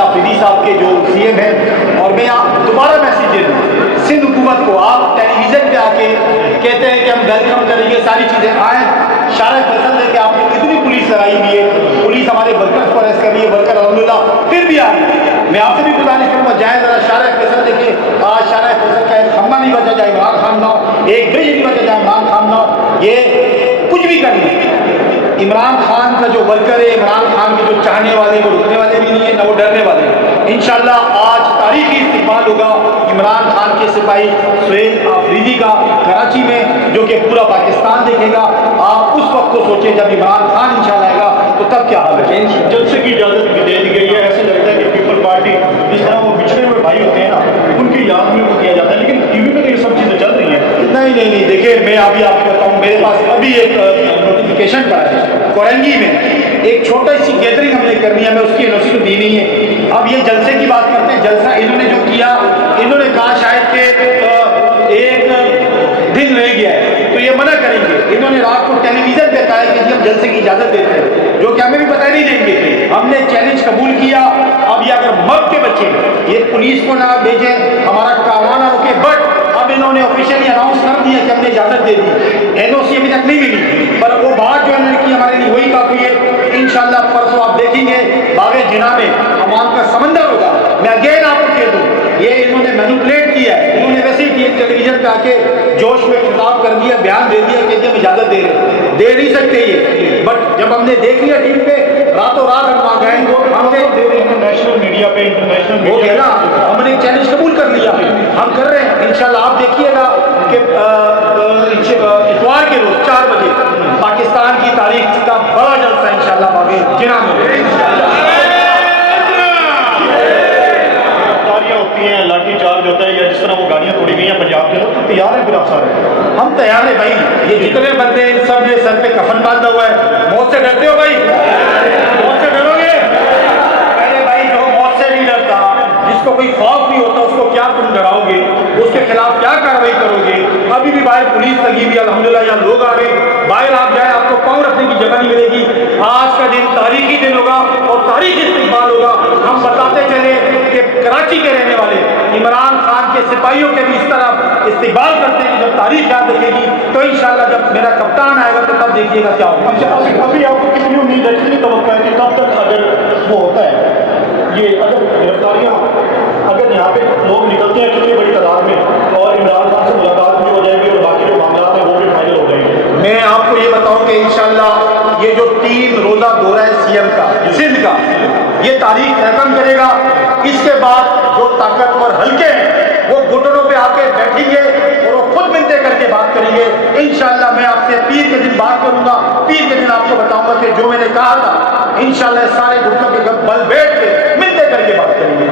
आफरीदी साहब के जो सीएम हैं, और मैं दोबारा मैसेज दे दूँ सिंध हुकूमत को, आप टेलीविज़न पे आके कहते हैं कि हम वेलकम करेंगे, सारी चीज़ें आएँ, शायद पसंद है कि आपने कितनी पुलिस लगाई हुई है, पुलिस हमारे वर्कर्स को अरेस्ट कर रही है, वर्कर अल्हम्दुलिल्लाह फिर भी आ रही है। मैं आपसे भी गुजारिश करूँगा, जाए ज़रा शारा फैसल देखिए, आज शारा फैसल का एक खम्बा नहीं बचा जाए इमरान खान ना हो, एक ब्रिज नहीं बचा जाए इमरान खान ना हो, ये कुछ भी कर लें। इमरान खान का जो वर्कर है, इमरान खान के जो चाहने वाले, वो रुकने वाले भी नहीं है, ना वो डरने वाले हैं। इंशाल्लाह आज तारीखी इस्तिकबाल होगा इमरान खान के सिपाही सुहेल आफरीदी का कराची में, जो कि पूरा पाकिस्तान देखेगा। आप उस वक्त को सोचें जब इमरान खान इंशाल्लाह आएगा तो तब क्या हाल है। जलसे की इजाज़त भी दे दी गई है। ऐसे लगता है कि पीपल पार्टी जिस तरह वो बिछड़े हुए भाई होते हैं ना, उनकी याद में वो किया जाता है, लेकिन टीवी में तो ये सब चीज़ें चल रही हैं। नहीं, देखिए मैं अभी आपको बताऊँ, मेरे पास अभी एक नोटिफिकेशन पड़ा है, कोरंगी में एक छोटा सी गैदरिंग हमने करनी है, मैं उसकी एनओसी तो दी नहीं है। अब ये जलसे की बात करते हैं, जलसा इन्होंने जो किया, इन्होंने कहा शायद कि एक दिन रह गया है तो ये मना करेंगे। इन्होंने रात को टेलीविज़न पे कहा है कि जी हम जलसे की इजाज़त देते हैं, जो कि हमें भी पता नहीं देंगे। हमने चैलेंज कबूल किया। अब ये अगर मर के बच्चे ये पुलिस को ना भेजें, हमारा कारवां ना रोके, बट अब इन्होंने ऑफिशियली अनाउंस कर दिया कि हमने इजाज़त दे दी। एनओसी अभी तक नहीं मिली, पर वो बात जो इन्होंने की हमारे लिए वही काफ़ी है। इंशाल्लाह परसों आप देखेंगे बागे जिना में अवाम का समंदर होगा। मैं अगेन आपको कह दूँ, ये इन्होंने मैनिपुलेट किया है, इन्होंने वैसे ही टेलीविजन पे आके जोश में खिताब कर दिया, बयान दे दिया कि हम इजाज़त दे रहे, दे नहीं सकते ये। बट जब हमने देख लिया टीवी पे, रातों रात हम आ गए, हमने इंटरनेशनल मीडिया पे, इंटरनेशनल हो गया ना, हमने एक चैलेंज कबूल कर लिया, हम कर रहे हैं। इंशाल्लाह आप देखिएगा कि इतवार के रोज 4 बजे पाकिस्तान की तारीख का बड़ा जलसा इंशाल्लाह बागे जिना में होती हैं, लाठी चार्ज होता है, या जिस तरह वो गाड़ियाँ तोड़ी गई हैं पंजाब के लोग, तो तैयार है फिर आप सारे? हम तैयार है भाई। ये जितने बंदे हैं सब ने सर पे कफन बांधा हुआ है। मौत से डरते हो भाई? मौत से डरोगे? अरे भाई जो मौत से नहीं डरता, जिसको कोई खौफ नहीं होता, उसको क्या तुम डराओगे? उसके खिलाफ क्या कार्रवाई करोगे? अभी भी बाहर पुलिस लगी हुई, अल्हम्दुलिल्लाह यहाँ लोग आ गए, बाहर आप जाए आपको पाँव रखने की जगह नहीं मिलेगी। आज का दिन तारीखी दिन होगा और तारीखी इस्तेमाल होगा। हम बताते चले कि कराची के रहने वाले इमरान खान के सिपाहियों के भी इस तरह इस्तेमाल करते हैं कि जब तारीख याद रखेगी तो इंशाल्लाह जब मेरा कप्तान आएगा तो तब देखिएगा क्या होगा। अभी आपको कितनी उम्मीद है, कितनी तवक्को है कि कब तक अगर वो होता है, ये अगर गिरफ्तारियाँ अगर यहाँ पे लोग निकलते हैं कितनी बड़ी तादाद में, और इमरान खान से मुलाकात भी हो जाएगी और बाकी जो मामला हैं वो भी फाइनल हो जाएंगे? मैं आपको ये बताऊं कि इंशाल्लाह ये जो 3 रोज़ा दौरा है सीएम का सिंध का, ये तारीख खत्म करेगा। इसके बाद जो ताकतवर हल्के हैं वो घुटनों पे आके बैठेंगे और वो खुद मिलते करके बात करेंगे। इंशाल्लाह मैं आपसे पीर के दिन बात करूंगा, पीर के दिन आपको बताऊंगा कि जो मैंने कहा था इंशाल्लाह सारे घुटनों के बल बैठ के मिलते करके बात करेंगे।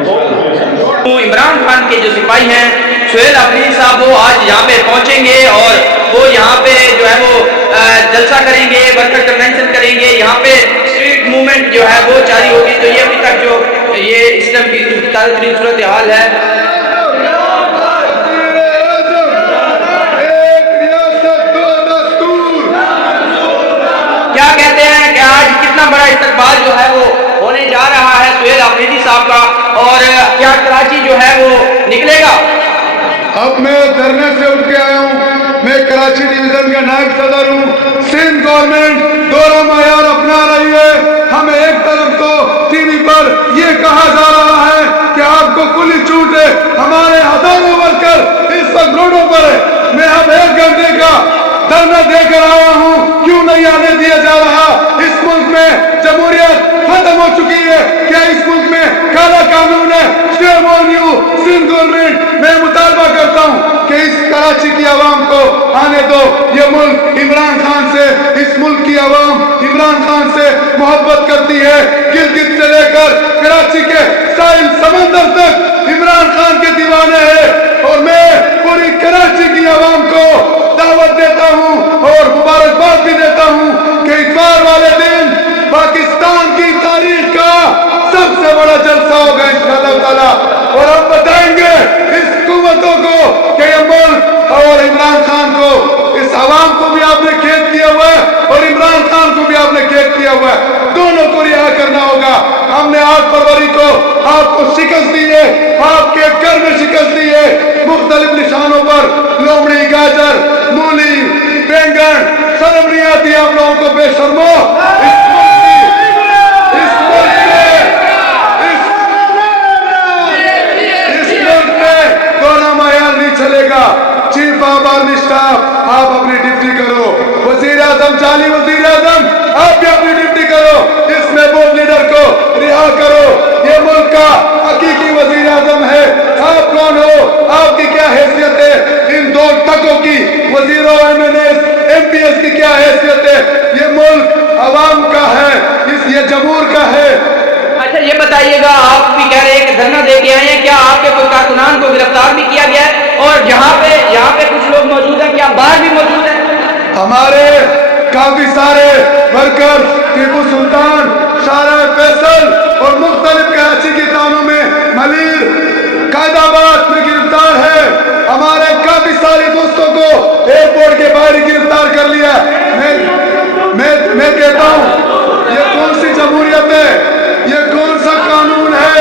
तो इमरान खान के जो सिपाही हैं सुहेल आफरीदी साहब, वो आज यहाँ पे पहुँचेंगे और वो यहाँ पे जो है वो जलसा करेंगे, वर्कर कन्वेंशन करेंगे, यहाँ पे स्ट्रीट मूवमेंट जो है वो जारी होगी। तो ये अभी तक जो ये इस्लाम की तारीखी सूरत हाल है। क्या कहते हैं कि आज कितना बड़ा इस्तकबाल जो है वो होने जा रहा है सुहेल आफरीदी साहब का, और क्या कराची जो है वो निकलेगा? अब मैं धरने से उठ के आया हूँ, मैं कराची डिवीजन का नायब सदर हूँ। सिंध गवर्नमेंट दोहरा मायार अपना रही है। हमें एक तरफ तो टीवी पर ये कहा जा रहा है कि आपको खुली छूट है, हमारे हजारों वर्कर इस वक्त रोडों पर है। मैं अब 1 घंटे का धरना देकर आया हूँ, क्यों नहीं आने दिया जा रहा? इस मुल्क में जमहूरियत खत्म हो चुकी है। क्या इस मुल्क में काला कानून है? Shame on you Sindh government. मैं मुतालबा करता हूँ कि इस कराची की आवाम को आने दो। ये मुल्क इमरान खान से, इस मुल्क की आवाम इमरान खान से मोहब्बत करती है। गिलगित से लेकर कराची के साहिल समंदर तक इमरान खान के दीवाने हैं। और मैं पूरी कराची की आवाम को दावत देता हूँ और मुबारकबाद भी देता हूँ कि इतवार वाले दिन पाकिस्तान की तारीख का सबसे बड़ा जलसा होगा इंशाअल्लाह ताला। और हम बताएंगे इस हुकूमतों को कि ये मुल्क और इमरान खान को, इस आवाम को भी आपने कैद किया हुआ है और इमरान खान को भी आपने कैद किया हुआ है, दोनों को रिहा करना होगा। हमने 8 फरवरी को शर्मा इस मुल्क में दोहरा मायार नहीं चलेगा। चीफ ऑफ आर्मी स्टाफ आप अपनी ड्यूटी करो, वजीर आजम जाली वजीर आजम आप भी अपनी ड्यूटी करो, इस महबूब लीडर को रिहा करो। ये मुल्क का हकीकी वजीर आजम है, आप कौन हो, आपकी क्या हैसियत है, इन दो टकों की वजीरों MNS MPS की क्या हैसियत है। ये मुल्क अवाम का है, ये जमहूर का है। अच्छा ये बताइएगा, आप भी कह रहे हैं कि धरना दे के आए हैं, क्या आपके कोई कारकुनान को गिरफ्तार भी किया गया है? और यहाँ पे कुछ लोग मौजूद हैं, क्या बाहर भी मौजूद हैं? हमारे काफी सारे वर्कर टीपू सुल्तान, शारा फैसल और मुख्तलिफ कराची के थानों में मलिर कायदाबाद में गिरफ्तार है। हमारे काफी सारे दोस्तों को एयरपोर्ट के बाहर ही गिरफ्तार कर लिया। मैं कहता हूँ ये कौन सी जमहूरियत है, ये कौन सा कानून है,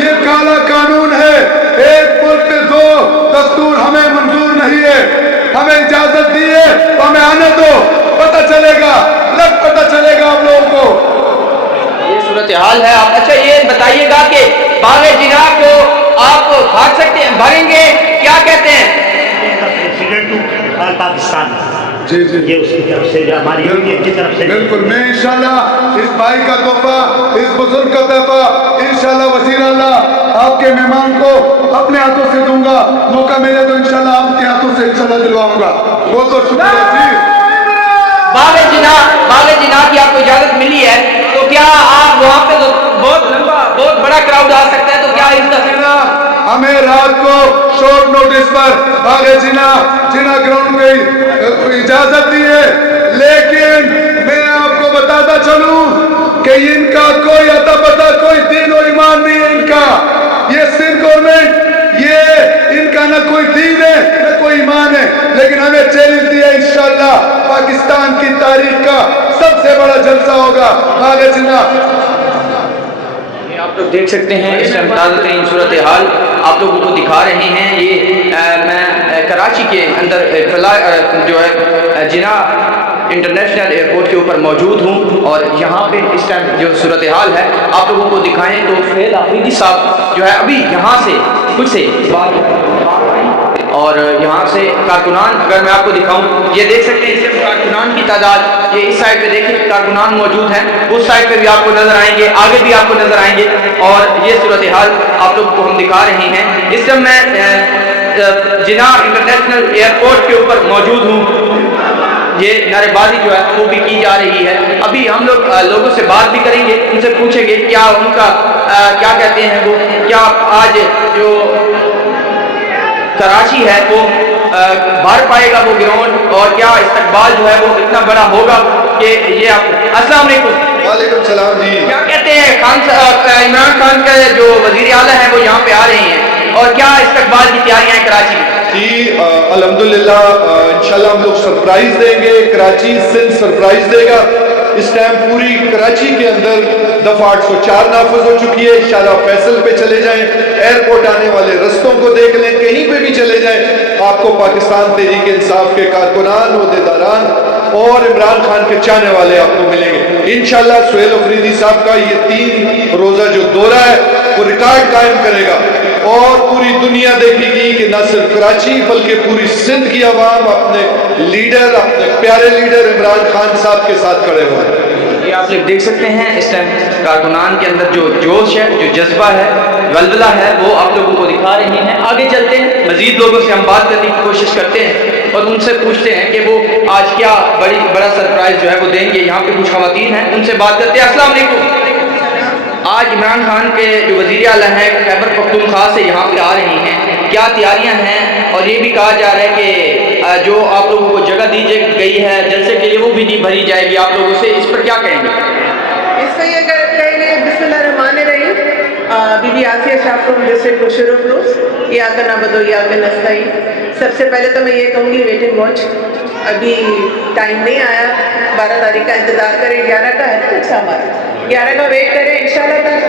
ये काला कानून है। एक मुल्क में दो दस्तूर हमें मंजूर नहीं है, हमें इजाजत दी है तो हमें आने दो, पता चलेगा आप लोगों को। ये सूरत हाल है। आप अच्छा ये बताइएगा कि बागे जिना को आप भाग सकते हैं, भरेंगे, क्या कहते हैं? प्रेसिडेंट पाकिस्तान जी जी ये उसकी तरफ से हमारी यूनियन की तरफ से बिल्कुल, मैं इंशाल्लाह इस भाई का तोहफा, इस बुजुर्ग का तोहफा इंशाल्लाह वज़ीर आला आपके मेहमान को अपने हाथों से दूंगा। मौका मिले तो इंशाल्लाह आपके हाथों से इंशाल्लाह दिलवाऊंगा। बहुत बहुत शुक्रिया जी। बागे जिना की आपको इजाजत मिली है तो क्या आप वहाँ पे तो बहुत बड़ा क्राउड आ सकता है, तो क्या इस दफे हमें रात को शॉर्ट नोटिस पर बागे जिना ग्राउंड में इजाजत दी है, लेकिन मैं आपको बताता चलूं कि इनका कोई अता पता, कोई दीन और ईमान नहीं है इनका। ये सिर्फ गवर्नमेंट, ये इनका ना कोई दीन है ना कोई ईमान है, लेकिन हमें चैलेंज दिया इंशाल्लाह पाकिस्तान की तारीख का सबसे बड़ा जलसा होगा बागे जिना। आप लोग देख सकते हैं इस टाइम ताज़ा तरीन सूरत हाल आप लोगों को दिखा रहे हैं। ये मैं कराची के अंदर जो है जिना इंटरनेशनल एयरपोर्ट के ऊपर मौजूद हूँ और यहाँ पे इस टाइम जो सूरत हाल है आप लोगों को दिखाएं तो सुहेल आफरीदी साहब जो है अभी यहाँ से कुछ से बात और यहाँ से कारकुनान, अगर मैं आपको दिखाऊं, ये देख सकते हैं सिर्फ कारकुनान की तादाद, ये इस साइड पे देखिए कारकुनान मौजूद हैं, उस साइड पे भी आपको नजर आएंगे, आगे भी आपको नजर आएंगे और ये सूरत हाल आप लोगों को हम दिखा रहे हैं। इस समय मैं जिना इंटरनेशनल एयरपोर्ट के ऊपर मौजूद हूँ। ये नारेबाजी जो है वो भी की जा रही है। अभी हम लोग लोगों से बात भी करेंगे, उनसे पूछेंगे क्या उनका क्या कहते हैं वो, क्या आज जो कराची है वो भर पाएगा वो ग्राउंड और क्या इस्तकबाल जो है वो इतना बड़ा होगा कि ये आप। अस्सलाम वालेकुम। वालेकुम सलाम जी। क्या कहते हैं इमरान खान का जो वजीर आला है वो यहाँ पे आ रहे हैं और क्या इस्तकबाल की तैयारियां हैं कराची में? जी अल्हम्दुलिल्लाह इंशाल्लाह हम लोग सरप्राइज देंगे, कराची सिंध सरप्राइज देगा। इस टाइम पूरी कराची के अंदर दफा 804 नाफज हो चुकी है। शारा फैसल पे चले जाएं, एयरपोर्ट आने वाले रस्तों को देख लें, कहीं पे भी चले जाएं, आपको पाकिस्तान तहरीक इंसाफ के कारकुनान, ओहदेदारान और इमरान खान के चाहने वाले आपको मिलेंगे इंशाल्लाह। सुहेल अफरीदी साहब का ये 3 रोजा जो दौरा है वो रिकॉर्ड कायम करेगा और पूरी दुनिया देखेगी कि न सिर्फ कराची बल्कि पूरी सिंध की आवाम अपने लीडर, अपने प्यारे लीडर इमरान खान साहब के साथ खड़े हुए हैं। ये आप लोग देख सकते हैं इस टाइम कारकुनान के अंदर जो जोश है, जो जज्बा है, वलवला है, वो आप लोगों को दिखा रहे हैं। आगे चलते हैं, मजीद लोगों से हम बात करने की कोशिश करते हैं और उनसे पूछते हैं कि वो आज क्या बड़ा सरप्राइज जो है वो देंगे। यहाँ पे कुछ खवातीन हैं, उनसे बात करते हैं। अस्सलाम वालेकुम। आज इमरान खान के जो वज़ीर आला हैं खैबर पख्तूनख्वा से यहाँ पे आ रही हैं, क्या तैयारियाँ हैं? और ये भी कहा जा रहा है कि जो आप लोगों को जगह दी गई है जलसे के लिए वो भी नहीं भरी जाएगी आप लोगों से, इस पर क्या कहेंगे? इस पर ये कहेंगे बिस्मिल्लाहिर्रहमानिर्रहीम। बीबी आसिया शाह फ्रॉम डिस्ट्रिक्ट बुशरफरोज, या का नाबदो या का नस्ताई। सबसे पहले तो मैं ये कहूँगी वेट एंड वॉच, अभी टाइम नहीं आया, 12 तारीख का इंतज़ार करें, 11 का है ना अच्छा हमारा, 11 का वेट करें इंशाल्लाह तक,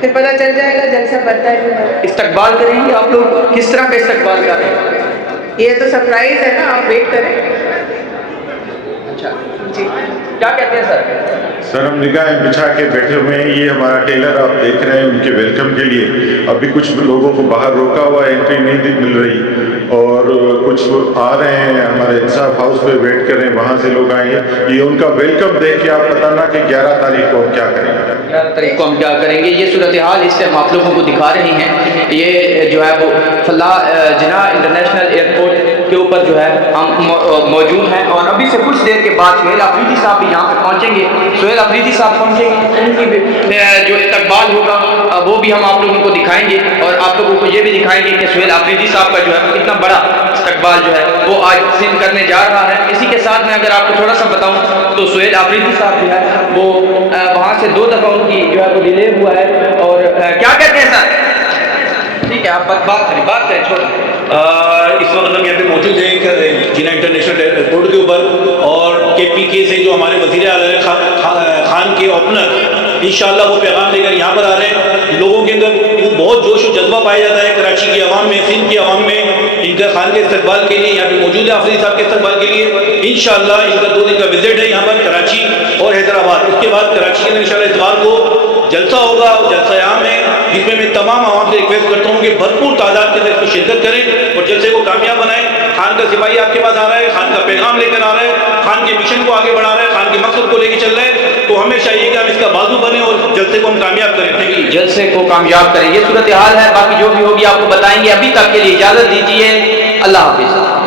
फिर पता चल जाएगा जलसा बनता है। इस्तकबाल करेंगे आप लोग, किस तरह का इस्तकबाल कर रहे हैं? ये तो सरप्राइज है ना, आप वेट करें। अच्छा जी। क्या कहते हैं सर? सर हम निगाहें बिछा के बैठे हुए हैं, ये हमारा टेलर आप देख रहे हैं, उनके वेलकम के लिए अभी कुछ लोगों को बाहर रोका हुआ है, एंट्री नहीं मिल रही, और कुछ आ रहे हैं हमारे इंसाफ हाउस पे वेट कर रहे हैं, वहाँ से लोग आएंगे, ये उनका वेलकम देख के आप बताना कि 11 तारीख को हम क्या करेंगे। 11 तारीख को हम क्या करेंगे, ये सूरत हाल इस टाइम आप लोगों को दिखा रही हैं। ये जो है वो फलाह जिन्ना इंटरनेशनल एयरपोर्ट के ऊपर जो है हम मौजूद हैं, और अभी से कुछ देर के बाद सुहेल अफरीदी साहब भी यहाँ पे पहुँचेंगे। सुहेल अफरीदी साहब पहुँचेंगे, उनकी भी जो इस्तकबाल होगा वो भी हम आप लोगों को दिखाएंगे, और आप लोगों को ये भी दिखाएंगे कि सुहेल अफरीदी साहब का जो है कितना बड़ा इस्तकबाल जो है वो आज सिंध करने जा रहा है। इसी के साथ में अगर आपको थोड़ा सा बताऊँ तो सुहेल अफरीदी साहब जो है वो वहाँ से 2 दफ़ा उनकी जो है वो डिले हुआ है। और क्या कहते हैं सर? ठीक है, आप बात करें छोड़। इस वक्त हम यहाँ पे मौजूद हैं जिन्ना इंटरनेशनल एयरपोर्ट के ऊपर, और KPK से जो हमारे वज़ीर आला खान के ओपनर इंशाअल्लाह वो पैगाम लेकर यहाँ पर आ रहे हैं। लोगों के अंदर वो बहुत जोश और जज्बा पाया जाता है, कराची की आवाम में, सिंध की आवाम में, इनका खान के इस्तकबाल के लिए यहाँ पे मौजूद है, अफरीदी साहब के इस्तकबाल के लिए। इंशाअल्लाह इनका 2 दिन का विजिट है यहाँ पर कराची और हैदराबाद। उसके बाद कराची के अंदर इंशाअल्लाह इतवार को जलसा होगा, जलसा आम है, जिसमें मैं तमाम आवाम से रिक्वेस्ट करता हूँ कि भरपूर तादाद के अंदर इसमें शिरकत करें और जलसे को कामयाब बनाएं। खान का सिपाही आपके पास आ रहा है, खान का पैगाम लेकर आ रहा है, खान के मिशन को आगे बढ़ा रहा है, खान के मकसद को लेकर चल रहे हैं, तो हमें चाहिए कि हम इसका बाजू बने और जलसे को हम कामयाब करें। जलसे को कामयाब करें, ये सूरत हाल है। बाकी जो भी होगी आपको बताएंगे। अभी तक के लिए इजाज़त दीजिए, अल्लाह हाफिज़।